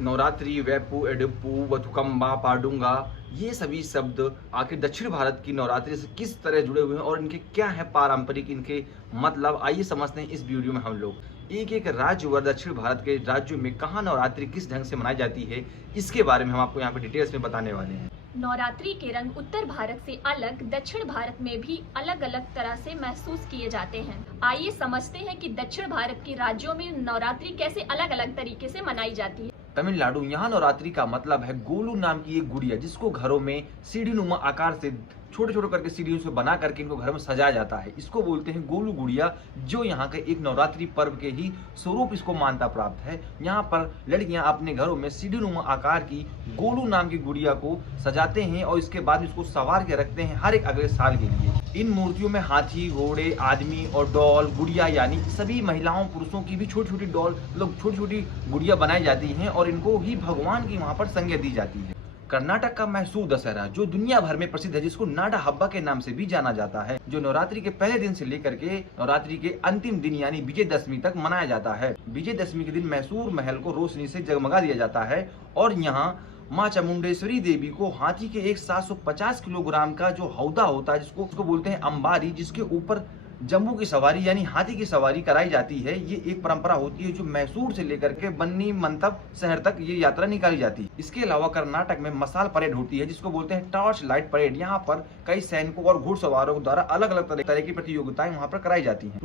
नवरात्रि, वेपू, एडुप्पू, बथुकम्मा, पाडुंगा, ये सभी शब्द आखिर दक्षिण भारत की नवरात्रि से किस तरह जुड़े हुए हैं और इनके क्या है पारंपरिक इनके मतलब, आइए समझते हैं इस वीडियो में हम लोग। एक एक राज्य व दक्षिण भारत के राज्यों में कहाँ नवरात्रि किस ढंग से मनाई जाती है, इसके बारे में हम आपको यहाँ पे डिटेल्स में बताने वाले हैं। नवरात्रि के रंग उत्तर भारत से अलग दक्षिण भारत में भी अलग अलग तरह से महसूस किए जाते हैं। आइए समझते हैं कि दक्षिण भारत के राज्यों में नवरात्रि कैसे अलग अलग तरीके से मनाई जाती है। तमिलनाडु, यहाँ नवरात्रि का मतलब है गोलू नाम की एक गुड़िया, जिसको घरों में सीढ़ी नुमा आकार से छोटे छोटे करके सीढ़ियों से बना करके इनको घर में सजाया जाता है। इसको बोलते हैं गोलू गुड़िया, जो यहाँ के एक नवरात्रि पर्व के ही स्वरूप इसको मान्यता प्राप्त है। यहाँ पर लड़कियां अपने घरों में सीढ़ी नुमा आकार की गोलू नाम की गुड़िया को सजाते हैं और इसके बाद इसको संवार के रखते हैं हर एक अगले साल के लिए। इन मूर्तियों में हाथी, घोड़े, आदमी और डॉल, गुड़िया यानी सभी महिलाओं पुरुषों की भी छोटी छोटी डॉल मतलब छोटी छोटी गुड़िया बनाई जाती हैं और इनको ही भगवान की वहाँ पर संज्ञा दी जाती है। कर्नाटक का मैसूर दशहरा, जो दुनिया भर में प्रसिद्ध है, जिसको नाडा हब्बा के नाम से भी जाना जाता है, जो नवरात्रि के पहले दिन से लेकर के नवरात्रि के अंतिम दिन यानी विजयदशमी तक मनाया जाता है। विजयदशमी के दिन मैसूर महल को रोशनी से जगमगा दिया जाता है और यहाँ माँ चामुंडेश्वरी देवी को हाथी के एक 750 किलोग्राम का जो हौदा होता है, जिसको बोलते हैं अंबारी, जिसके ऊपर जम्बू की सवारी यानी हाथी की सवारी कराई जाती है। ये एक परंपरा होती है जो मैसूर से लेकर के बन्नी मंतव शहर तक ये यात्रा निकाली जाती है। इसके अलावा कर्नाटक में मसाल परेड होती है, जिसको बोलते हैं टॉर्च लाइट परेड। यहाँ पर कई सैनिकों और घुड़सवारों द्वारा अलग अलग तरह की प्रतियोगिताएं वहाँ पर कराई जाती हैं।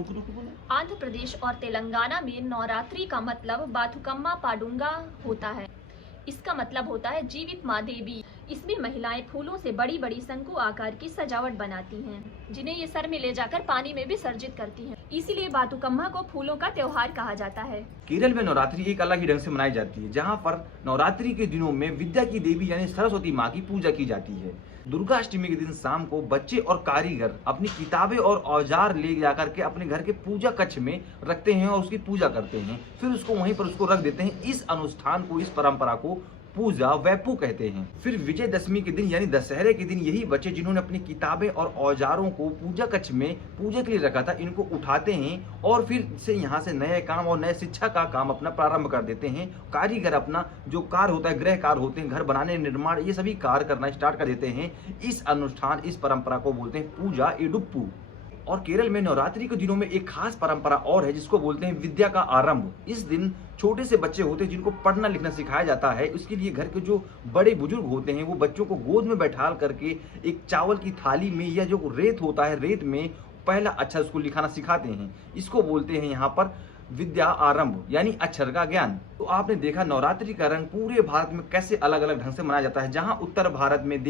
आंध्र प्रदेश और तेलंगाना में नवरात्रि का मतलब बाथुकम्मा पाडुंगा होता है। इसका मतलब होता है जीवित माँ देवी। इसमें महिलाएं फूलों से बड़ी बड़ी शंकु आकार की सजावट बनाती हैं, जिन्हें ये सर में ले जाकर पानी में विसर्जित करती हैं। इसीलिए बाथुकम्मा को फूलों का त्योहार कहा जाता है। केरल में नवरात्रि एक अलग ही ढंग से मनाई जाती है, जहाँ पर नवरात्रि के दिनों में विद्या की देवी यानी सरस्वती माँ की पूजा की जाती है। दुर्गा अष्टमी के दिन शाम को बच्चे और कारीगर अपनी किताबें और औजार ले जाकर के अपने घर के पूजा कक्ष में रखते हैं और उसकी पूजा करते हैं, फिर उसको वहीं पर उसको रख देते हैं। इस अनुष्ठान को, इस परंपरा को पूजा वैपू कहते हैं। फिर विजयदशमी के दिन यानी दशहरे के दिन यही बच्चे जिन्होंने अपनी किताबें और औजारों को पूजा कक्ष में पूजा के लिए रखा था, इनको उठाते हैं और फिर से यहाँ से नए काम और नए शिक्षा का काम अपना प्रारंभ कर देते हैं। कारीगर अपना जो कार्य होता है, गृह कार्य होते हैं, घर बनाने, निर्माण, ये सभी कार्य करना स्टार्ट कर देते हैं। इस अनुष्ठान, इस परंपरा को बोलते हैं पूजा एडुप्पू। और केरल में नवरात्रि के दिनों में एक खास परंपरा और है, जिसको बोलते हैं विद्या का आरंभ। इस दिन छोटे से बच्चे होते हैं जिनको पढ़ना लिखना सिखाया जाता है। उसके लिए घर के जो बड़े बुजुर्ग होते हैं वो बच्चों को गोद में बैठा करके एक चावल की थाली में या जो रेत होता है, रेत में पहला अक्षर उसको लिखाना सिखाते हैं। इसको बोलते हैं यहाँ पर विद्या आरंभ यानी अक्षर का ज्ञान। तो आपने देखा नवरात्रि का रंग पूरे भारत में कैसे अलग अलग ढंग से मनाया जाता है। जहां उत्तर भारत में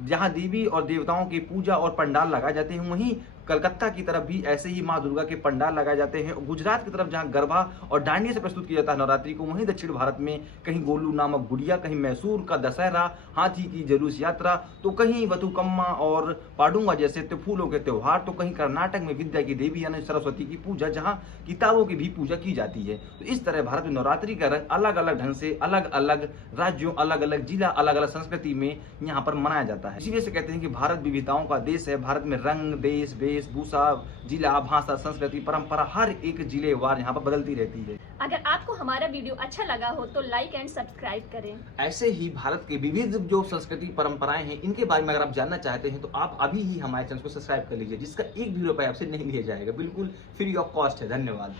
जहां देवी और देवताओं की पूजा और पंडाल लगाए जाते हैं, वहीं कलकत्ता की तरफ भी ऐसे ही माँ दुर्गा के पंडाल लगाए जाते हैं। गुजरात की तरफ जहाँ गरबा और डांडिया से प्रस्तुत किया जाता है नवरात्रि को, वहीं दक्षिण भारत में कहीं गोलू नामक गुड़िया, कहीं मैसूर का दशहरा, हाथी की जलूस यात्रा, तो कहीं बथुकम्मा और पाडुंगा जैसे फूलों के त्योहार, तो कहीं कर्नाटक में विद्या की देवी यानी सरस्वती की पूजा, जहाँ किताबों की भी पूजा की जाती है। तो इस तरह भारत में नवरात्रि का रंग अलग अलग ढंग से अलग अलग राज्यों, अलग अलग जिला, अलग अलग संस्कृति में यहाँ पर मनाया जाता है। इसी वजह से कहते हैं कि भारत विविधताओं का देश है। भारत में रंग, देश, वेशभूषा, जिला, भाषा, संस्कृति, परंपरा हर एक जिलेवार यहाँ पर बदलती रहती है। अगर आपको हमारा वीडियो अच्छा लगा हो तो लाइक एंड सब्सक्राइब करें। ऐसे ही भारत के विविध जो संस्कृति परंपराएं हैं, इनके बारे में अगर आप जानना चाहते हैं तो आप अभी ही हमारे चैनल को सब्सक्राइब कर लीजिए, जिसका एक भी रुपया आपसे नहीं लिया जाएगा, बिल्कुल फ्री ऑफ कॉस्ट है। धन्यवाद।